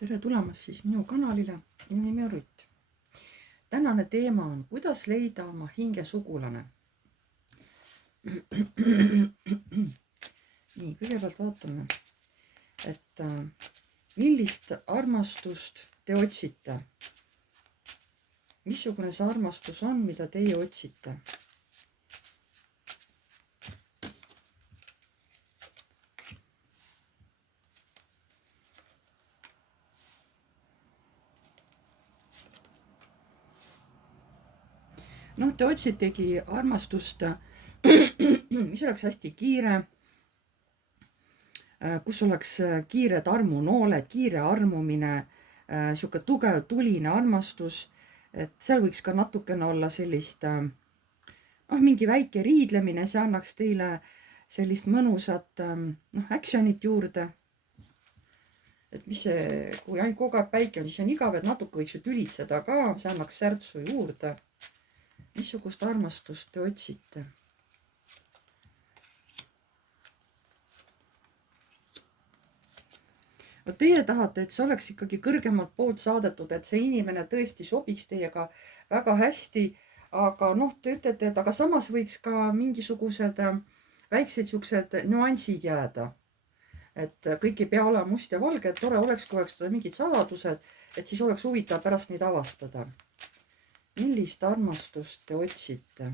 Tere tulemast siis minu kanalile. Minu nimi on Rutt. Tänane teema on, kuidas leida oma hingesugulane. Nii, kõigepealt vaatame, et millist armastust te otsite. Missugune see armastus on, mida teie otsite? Noh, te otsitegi armastust, mis oleks hästi kiire, kus oleks kiired armunooled, kiire armumine, sihuke tugev tuline armastus, et seal võiks ka natukene olla sellist, mingi väike riidlemine, see annaks teile sellist mõnusat actionit juurde. Et mis see, kui ainult kogu aeg päike on, siis on igav, et natuke võiks ju tülitseda ka, see annaks särtsu juurde. Missugust armastust te otsite? Teie tahate, et see oleks ikkagi kõrgemalt poolt saadetud, et see inimene tõesti sobiks teiega väga hästi, aga te ütlete, et aga samas võiks ka mingisugused väiksed siuksed nüansid jääda. Et kõik ei pea olema must ja valge, et tore oleks, kui oleks mingid saladused, et siis oleks huvitav pärast neid avastada. Millist armastust te otsite?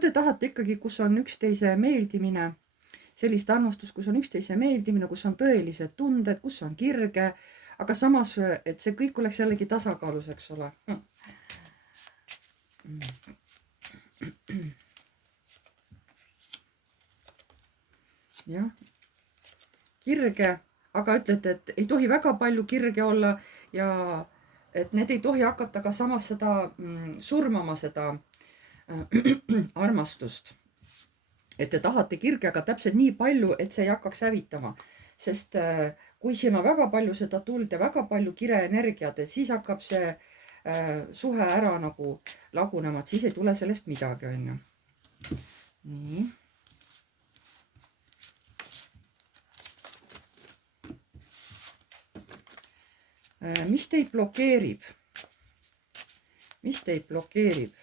Te tahate ikkagi, kus on üksteise meeldimine, sellist armastust, kus on üksteise meeldimine, kus on tõelised tunded, kus on kirge, aga samas, et see kõik oleks jällegi tasakaalus, eks ole. Jah, kirge, aga ütlete, et ei tohi väga palju kirge olla ja et need ei tohi hakata ka samas seda surmama seda armastust. Et te tahate kirge, aga täpselt nii palju, et see ei hakkaks hävitama. Sest kui siin on väga palju seda tuld ja väga palju kireenergiat, et siis hakkab see suhe ära nagu lagunema, et siis ei tule sellest midagi, on ju. Nii. Mis teid blokeerib? Mis teid blokeerib?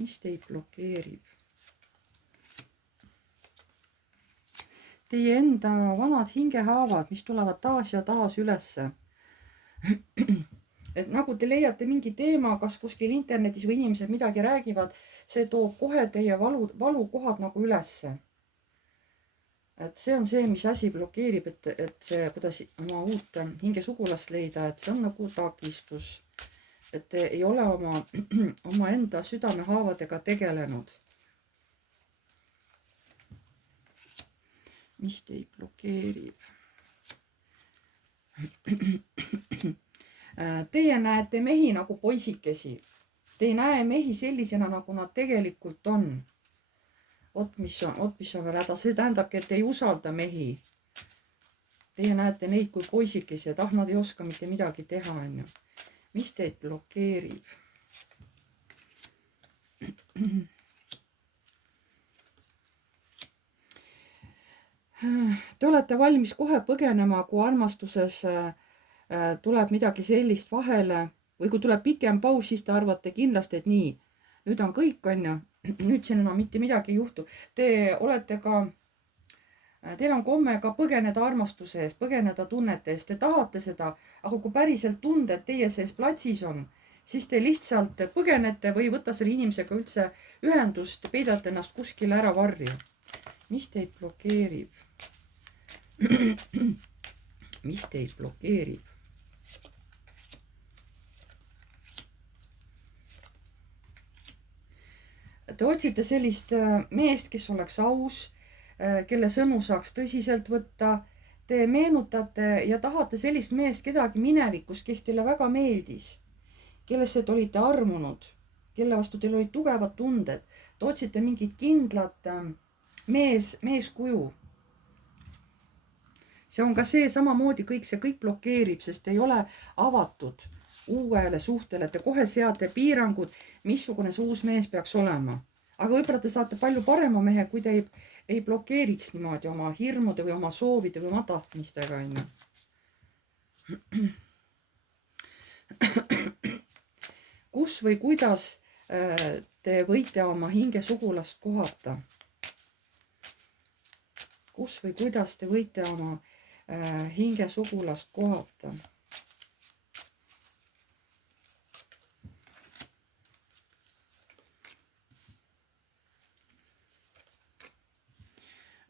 Mis teid blokeerib? Teie enda vanad hingehaavad, mis tulevad taas ja taas ülesse. Et nagu te leiate mingi teema, kas kuskil internetis või inimesed midagi räägivad, see toob kohe teie valukohad nagu ülesse. Et see on see, mis asi blokeerib, et see, kuidas oma uut hingesugulast leida, et see on nagu takistus. Et te ei ole oma enda südamehaavadega tegelenud. Mis teid blokeerib? Teie näete mehi nagu poisikesi. Te ei näe mehi sellisena, nagu nad tegelikult on. Oot, mis on veel häda. See tähendabki, et te ei usalda mehi. Teie näete neid kui poisikesi, et nad ei oska mitte midagi teha, on ju. Mis teid blokeerib? Te olete valmis kohe põgenema, kui armastuses tuleb midagi sellist vahele või kui tuleb pikem paus, siis te arvate kindlasti, et nii, nüüd on kõik, on ju, nüüd siin enam mitte midagi ei juhtu. Teil on komme ka põgeneda armastuse eest, põgeneda tunnete eest, te tahate seda, aga kui päriselt tunded teie sees platsis on, siis te lihtsalt põgenete või võtta selle inimesega üldse ühendust, peidate ennast kuskile ära varju. Mis teid blokeerib? Mis teid blokeerib? Te otsite sellist meest, kes oleks aus, kelle sõnu saaks tõsiselt võtta. Te meenutate ja tahate sellist meest kedagi minevikust, kes teile väga meeldis, kellesse te olite armunud, kelle vastu teil olid tugevad tunded. Te otsite mingit kindlat meeskuju. see on ka see samamoodi kõik, see kõik blokeerib, sest ei ole avatud uuele suhtele, te kohe seate piirangud, missugune see uus mees peaks olema. aga võib-olla te saate palju parema mehe, kui te ei blokeeriks niimoodi oma hirmude või oma soovide või oma tahtmistega, onju. kus või kuidas te võite oma hingesugulast kohata? kus või kuidas te võite oma hingesugulast kohata?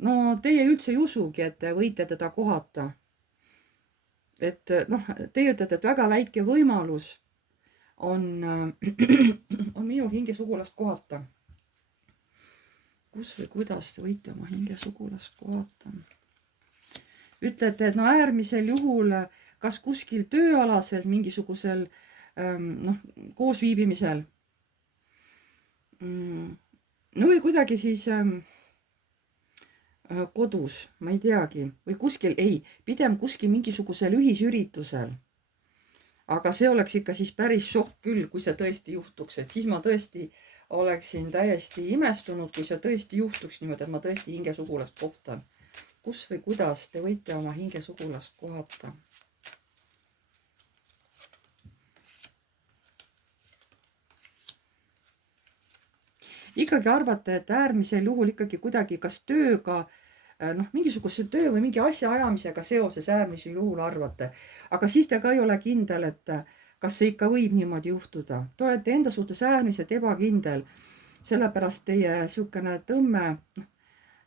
no teie üldse ei usugi, et te võite teda kohata. et noh, teie ütlete, et väga väike võimalus on minul hingesugulast kohata. kus või kuidas te võite oma hingesugulast kohata? ütlete, et no äärmisel juhul kas kuskil tööalaselt mingisugusel koosviibimisel. no või kuidagi siis kodus, ma ei teagi, või kuskil, pigem kuskil mingisugusel ühisüritusel. aga see oleks ikka siis päris šokk küll, kui see tõesti juhtuks, et siis ma tõesti oleksin täiesti imestunud, kui see tõesti juhtuks niimoodi, et ma tõesti hingesugulast kohtan. kus või kuidas te võite oma hingesugulast kohata? ikkagi arvate, et äärmisel juhul ikkagi kuidagi kas tööga, mingisuguse töö või mingi asja ajamisega seoses äärmisel juhul arvate. aga siis te ka ei ole kindel, et kas see ikka võib niimoodi juhtuda. Te olete enda suhtes äärmiselt ebakindel, sellepärast teie sihukene tõmme,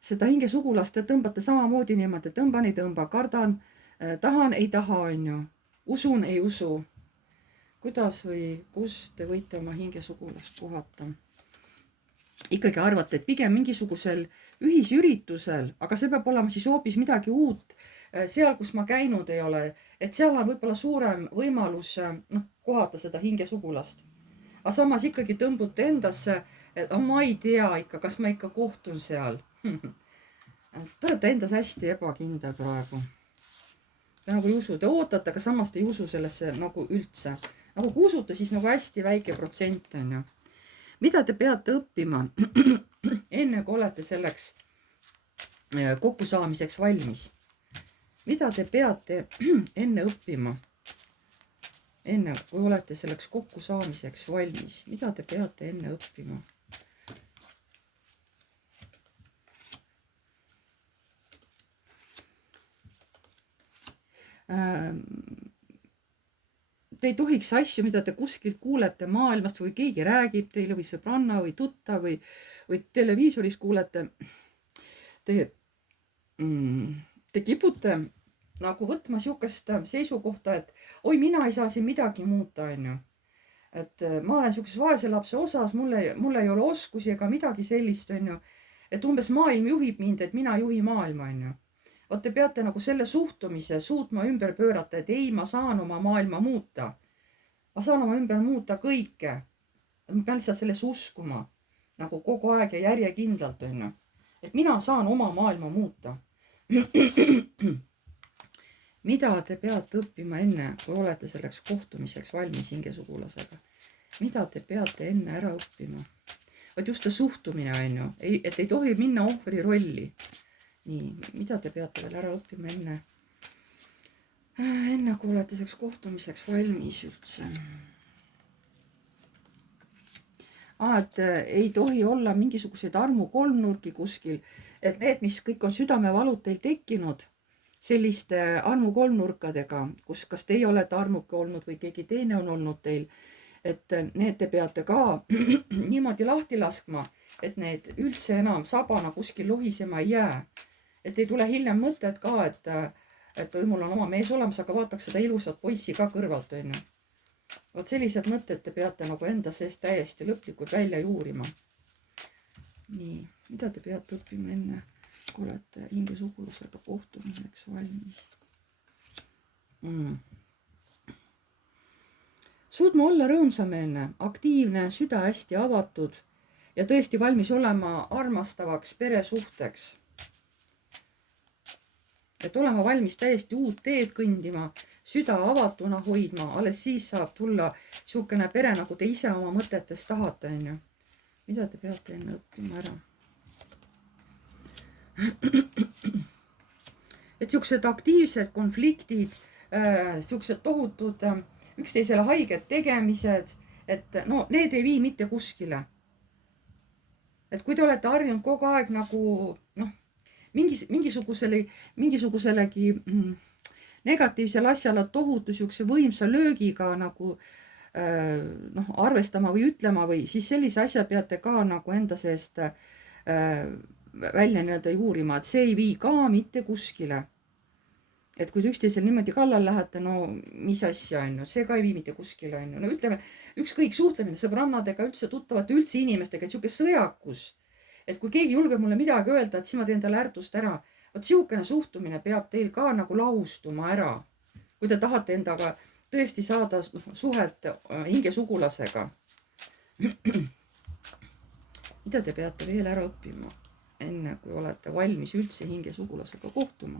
seda hingesugulast te tõmbate samamoodi niimoodi, tõmban, ei tõmba, kardan, tahan, ei taha, onju. usun, ei usu. kuidas või kus te võite oma hingesugulast kohata? ikkagi arvate, et pigem mingisugusel ühisüritusel, aga see peab olema siis hoopis midagi uut. seal, kus ma käinud ei ole, et seal on võib-olla suurem võimalus kohata seda hingesugulast. aga samas ikkagi tõmbute endasse, et ma ei tea ikka, kas ma ikka kohtun seal. Te olete endas hästi ebakindel praegu. Te nagu ei usu, te ootate, aga samas te ei usu sellesse nagu üldse. nagu kui usute, siis nagu hästi väike protsent on ju. mida te peate õppima enne kui olete selleks kokkusaamiseks valmis? mida te peate enne õppima? enne kui olete selleks kokkusaamiseks valmis, mida te peate enne õppima? Te ei tohiks asju, mida te kuskilt kuulete maailmast või keegi räägib teile või sõbranna või tuttav või televiisoris kuulete. Te kipute nagu võtma sihukest seisukohta, et oi, mina ei saa siin midagi muuta, onju. et ma olen sihukese vaese lapse osas, mulle ei ole oskusi ega midagi sellist, onju. et umbes maailm juhib mind, et mina juhi maailma, onju. Vot te peate nagu selle suhtumise suutma ümber pöörata, et ei, ma saan oma maailma muuta. Ma saan oma ümber muuta kõike. Ma pean lihtsalt sellesse uskuma nagu kogu aeg ja järjekindlalt, onju. Et mina saan oma maailma muuta. mida te peate õppima enne, kui olete selleks kohtumiseks valmis hingesugulasega? mida te peate enne ära õppima? Vot just see suhtumine, onju. Et ei tohi minna ohvri rolli. Nii, mida te peate veel ära õppima enne kui olete selleks kohtumiseks valmis üldse? Et ei tohi olla mingisuguseid armukolmnurki kuskil, et need, mis kõik on südamevalud teil tekkinud selliste armukolmnurkadega, kus kas teie olete armuke olnud või keegi teine on olnud teil, et need te peate ka niimoodi lahti laskma, et need üldse enam sabana kuskil lohisema ei jää. Et ei tule hiljem mõtted ka, et oi, mul on oma mees olemas, aga vaataks seda ilusat poissi ka kõrvalt, onju. Vot sellised mõtted te peate nagu enda seest täiesti lõplikult välja juurima. Nii, mida te peate õppima enne, kui olete hingesugulusega kohtumiseks valmis? Suutma olla rõõmsameelne, aktiivne, süda hästi avatud ja tõesti valmis olema armastavaks peresuhteks. et olema valmis täiesti uut teed kõndima, süda avatuna hoidma, alles siis saab tulla niisugune pere, nagu te ise oma mõtetes tahate, on ju. Mida te peate enne õppima ära? Et niisugused aktiivsed konfliktid, niisugused tohutud üksteisele haiged tegemised, et no need ei vii mitte kuskile. Et kui te olete harjunud kogu aeg nagu noh, mingisuguselegi negatiivsele asjale tohutu niisuguse võimsa löögiga nagu noh, arvestama või ütlema või siis sellise asja peate ka nagu enda seest välja nii-öelda juurima, et see ei vii ka mitte kuskile. Et kui te üksteisel niimoodi kallal lähete, no mis asja on ju, see ka ei vii mitte kuskile on ju. No ütleme, ükskõik suhtlemine sõbrannadega, üldse tuttavate, üldse inimestega, et sihuke sõjakus. Et kui keegi julgeb mulle midagi öelda, et siis ma teen talle ärtust ära. Vot sihukene suhtumine peab teil ka nagu laustuma ära. Kui te tahate endaga tõesti saada suhet hingesugulasega. Mida te peate veel ära õppima, enne kui olete valmis üldse hingesugulasega kohtuma?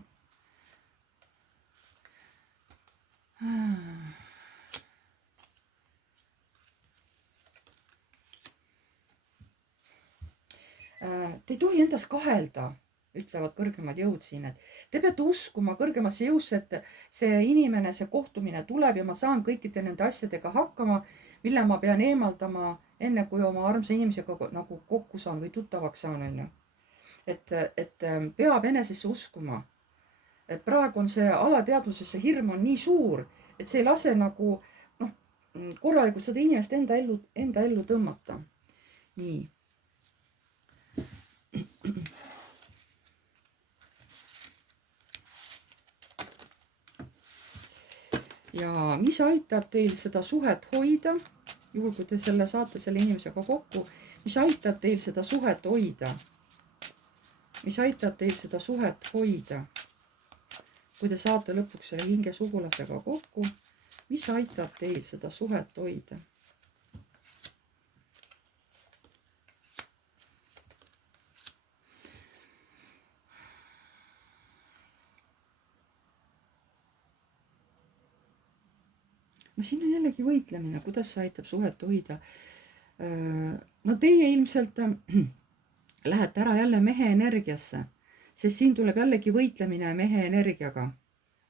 Te ei tohi endas kahelda, ütlevad kõrgemad jõud siin, et te peate uskuma kõrgemasse jõusse, et see inimene, see kohtumine tuleb ja ma saan kõikide nende asjadega hakkama, mille ma pean eemaldama enne, kui oma armsa inimesega nagu kokku saan või tuttavaks saan, on ju. Et peab enesesse uskuma. Et praegu on see alateadvuses, see hirm on nii suur, et see ei lase nagu korralikult seda inimest enda ellu tõmmata. Nii. Ja mis aitab teil seda suhet hoida, juhul kui te saate selle inimesega kokku, mis aitab teil seda suhet hoida? Mis aitab teil seda suhet hoida? Kui te saate lõpuks selle hingesugulasega kokku, mis aitab teil seda suhet hoida? No siin on jällegi võitlemine, kuidas see aitab suhet hoida. No teie ilmselt lähete ära jälle mehe energiasse, sest siin tuleb jällegi võitlemine mehe energiaga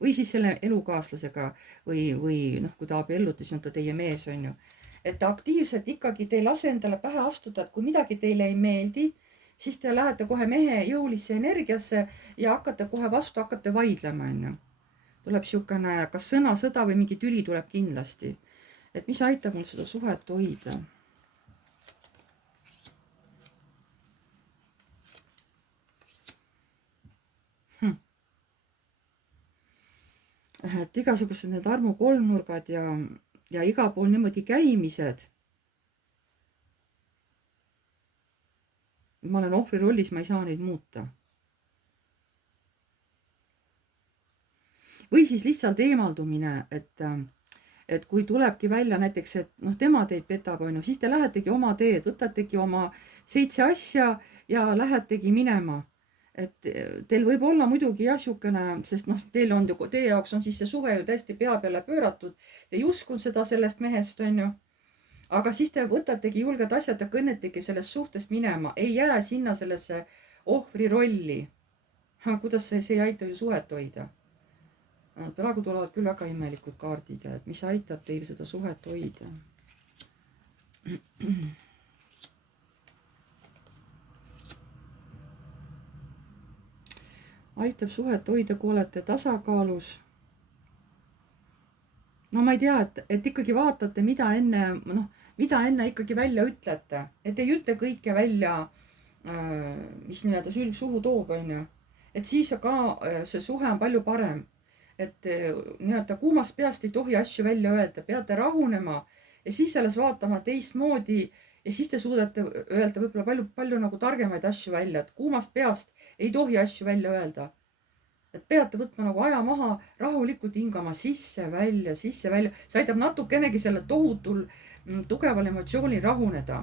või siis selle elukaaslasega või noh, kui ta abiellute, siis on ta teie mees, on ju. Et aktiivselt ikkagi te ei lase endale pähe astuda, et kui midagi teile ei meeldi, siis te lähete kohe mehe jõulisse energiasse ja hakkate kohe vastu, hakkate vaidlema, on ju. Tuleb siukene, kas sõda või mingi tüli tuleb kindlasti. Et mis aitab mul seda suhet hoida? Et igasugused need armu kolmnurgad ja iga pool niimoodi käimised. Ma olen ohvri rollis, ma ei saa neid muuta. Või siis lihtsalt eemaldumine, et kui tulebki välja näiteks, et noh, tema teid petab, on ju, siis te lähetegi oma teed, võtategi oma 7 asja ja lähetegi minema. Et teil võib olla muidugi jah, siukene, sest noh, teie jaoks on siis see suhe ju täiesti pea peale pööratud. Te ei uskunud seda sellest mehest, on ju. Aga siis te võtategi julged asjad ja kõnnetegi sellest suhtest minema. Ei jää sinna sellesse ohvri rolli. Kuidas see ei aita ju suhet hoida? Praegu tulevad küll väga imelikud kaardid, et mis aitab teil seda suhet hoida. Aitab suhet hoida, kui olete tasakaalus. No ma ei tea, et ikkagi vaatate, mida enne ikkagi välja ütlete. Et ei ütle kõike välja, mis nii-öelda sülg suhu toob, on ju. Et siis ka see suhe on palju parem. Et nii-öelda kuumast peast ei tohi asju välja öelda, peate rahunema ja siis alles vaatama teistmoodi ja siis te suudate öelda võib-olla palju nagu targemaid asju välja, et kuumast peast ei tohi asju välja öelda. Et peate võtma nagu aja maha, rahulikult hingama sisse, välja. See aitab natukenegi selle tohutul tugeval emotsioonil rahuneda.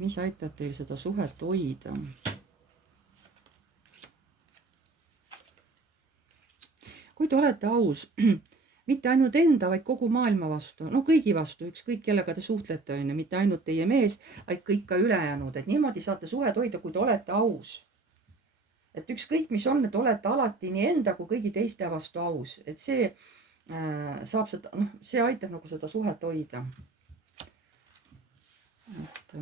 Mis aitab teil seda suhet hoida? kui te olete aus, mitte ainult enda, vaid kogu maailma vastu, no kõigi vastu, ükskõik kellega te suhtlete, on ju, mitte ainult teie mees, vaid kõik ka ülejäänud, et niimoodi saate suhet hoida, kui te olete aus. et ükskõik, mis on, et olete alati nii enda kui kõigi teiste vastu aus, et see saab seda, noh, see aitab nagu seda suhet hoida. et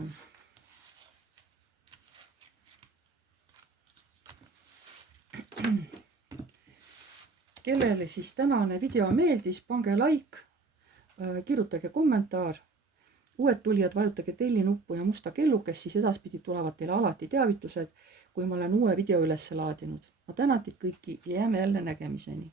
kellele siis tänane video meeldis, pange like, kirjutage kommentaar. Uued tulijad, vajutage telli nuppu ja musta kellukest, siis edaspidi tulevad teile alati teavitused, kui ma olen uue video üles laadinud. Ma tänan teid kõiki ja jääme jälle nägemiseni.